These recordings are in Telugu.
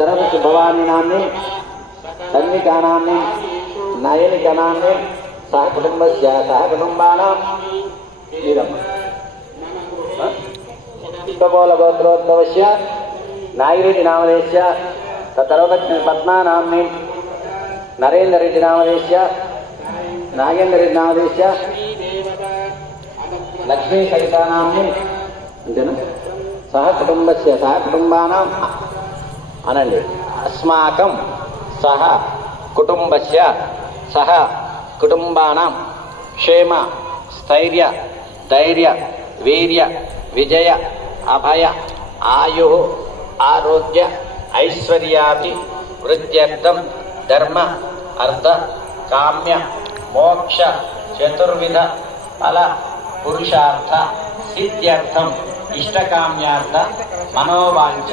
तत्तरवति भवानी नाम्नि तन्विका नाम्नि नयनिका नाम्नि सह कुटुम्बस्य सह कुटुम्बानां नीरम् गोत्रोद्भवस्य नागिरेड्डी नामधेयस्य तत्तरवति पद्मा नाम्नि नरेंद्र रेड्डी नामधेयस्य नागेंद्र रेड्डी नामधेयस्य लक्ष्मी सहिता नाम्नि अंतेना सह कुटुंबस्य सह कुटुंबानां अनंడి अस्माकं सह कुटुंबस्य सह कुटुंबानां क्षेम स्थैर्य धैर्य वीर्य विजय अभय आयु आरोग्य ऐश्वर्याभि वृद्ध्यर्थं धर्म अर्थ काम्य मोक्ष चतुर्विध फल पुरुषार्थ सिद्ध्यर्थम इष्टकाम्यार्थ मनोवांच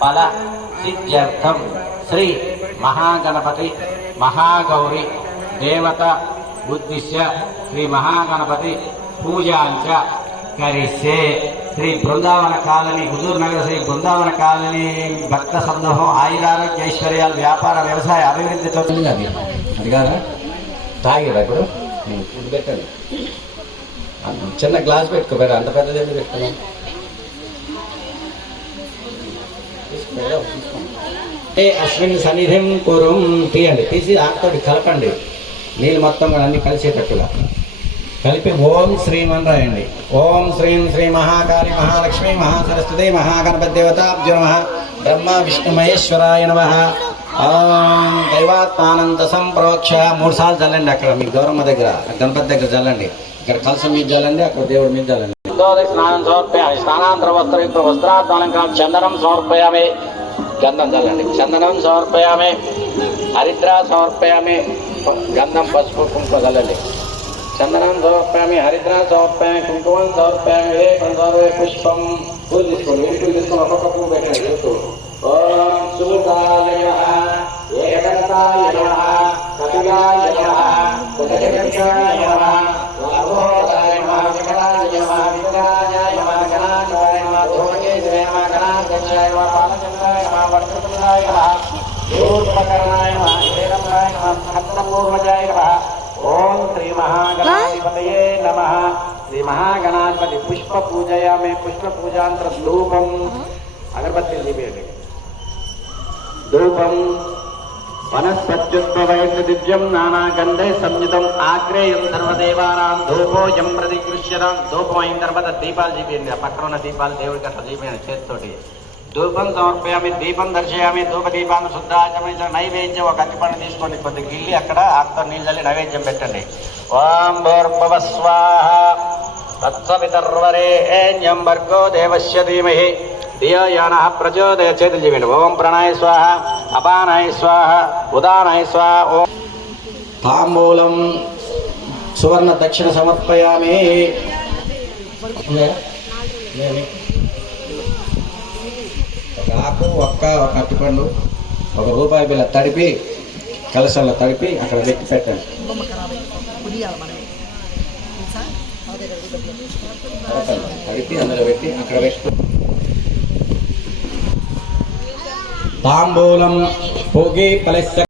फल सिद्ध्यर्थम श्री महागणपति महागौरी देवता उद्दिश्य श्री महागणपति पूजांच करिष्ये श्री बृंदावन कालनी हुजूर नगर श्री बृंदावन कालनी भक्त समूहం ఆయురారోగ్య ఐశ్వర్యాల వ్యాపార వ్యవసాయ అభివృద్ధి చూస్తుంది అది కాదా తాగిరా ఇప్పుడు ఇది పెట్టండి చిన్న గ్లాస్ పెట్టుకోబెర అంత పెద్దది ఎందుకు పెట్టుకున్నాం అశ్విన్ సన్నిధిం కురుం తీయండి తీసి ఆకుతోటి కలపండి నీళ్ళు మొత్తం అన్ని కలిసేటట్టుగా కలిపి ఓం శ్రీం అని రాయండి. ఓం శ్రీం శ్రీ మహాకాళి మహాలక్ష్మి మహాసరస్వతి మహాగణపతి దేవతాభ్యో నమః బ్రహ్మ విష్ణు మహేశ్వరాయ నమః. ఓం దైవాత్మానంత సంప్రోక్ష 3 సార్లు చల్లండి. అక్కడ మీ గౌరమ్మ దగ్గర గణపతి దగ్గర చల్లండి. ఇక్కడ కలసం మీద చల్లండి, అక్కడ దేవుడి మీద చల్లండి. స్నానం సమర్పయామి. స్నానాంతర వస్త్రయుక్త వస్త్రార్థాలంకారం చందనం సమర్పయామి. గంధం చల్లండి. చందనం సమర్పయామి. హరిద్ర సమర్పయామి. గంధం పసుపు కుంకుమ చల్లండి. चंदनं समर्पयामि, हरिद्रा समर्पयामि, कुंकुमं समर्पयामि, लेपनं समर्पयामि, पुष्पं फूल తీసుకోండి. ఒక్కొక్క పువ్వు పెట్టండి. ఓం సుముఖాయ నమః, ఏకదంతాయ నమః, కపిలాయ నమః, గజకర్ణికాయ నమః, రాఘవాయ నమః, వికటాయ నమః, వికటాయ నమః, గణాయ నమః, ధూమకేతువే నమః, గణాధ్యక్షాయ నమః, పాలచంద్రాయ నమః, వక్రతుండాయ నమః, ధూర్వకర్ణాయ నమః, శ్రీరంగాయ నమః, హస్తపూర్వజాయ నమః. ओम श्री महागणाधिपतये नमः. श्री महागणाधिपति पुष्प पूजयामि. पुष्प पूजांतर धूपम अगरबत्ती दीपेंगे. धूपम वनस्पत्युद्भवैर्न दिव्यं नानागन्धै संयुतं आग्रेयं सर्वदेवानां धूपोऽयं प्रतिगृह्यतां. धूपం అయిన తర్వాత దీపాలు దీపేయండి. పక్కన ఉన్న దీపాలు దేవుడికి అట్లా దీపేయండి చేతితోటి. ధూపం సమర్పయామి, దీపం దర్శయామి, ధూపదీపాన్ని శుద్ధాచమనించ నైవేద్యం ఒక అగ్గిపండు తీసుకోండి, కొద్ది గిల్లి అక్కడ ఆకుతో నీళ్ళు చల్లి నైవేద్యం పెట్టండి. ఓం భూర్భువః స్వాహ తత్సవితర్వరేణ్యం భర్గో దేవస్య ధీమహి ధియో యో నః ప్రచోదయాత్. చేతులు చేయండి. ఓం ప్రణాయ స్వాహ, అపానాయ స్వాహ, ఉదానాయ స్వాహ. ఓం తాంబూలం సువర్ణ దక్షిణ సమర్పయామి. ఆకు ఒక్క అరటిపండు ఒక రూపాయి బిళ్ళ తడిపి కలసంలో తడిపి అక్కడ పెట్టి పెట్టండి. తడిపి అందులో పెట్టి అక్కడ పెట్టు. తాంబూలం భోగి ఫలస్య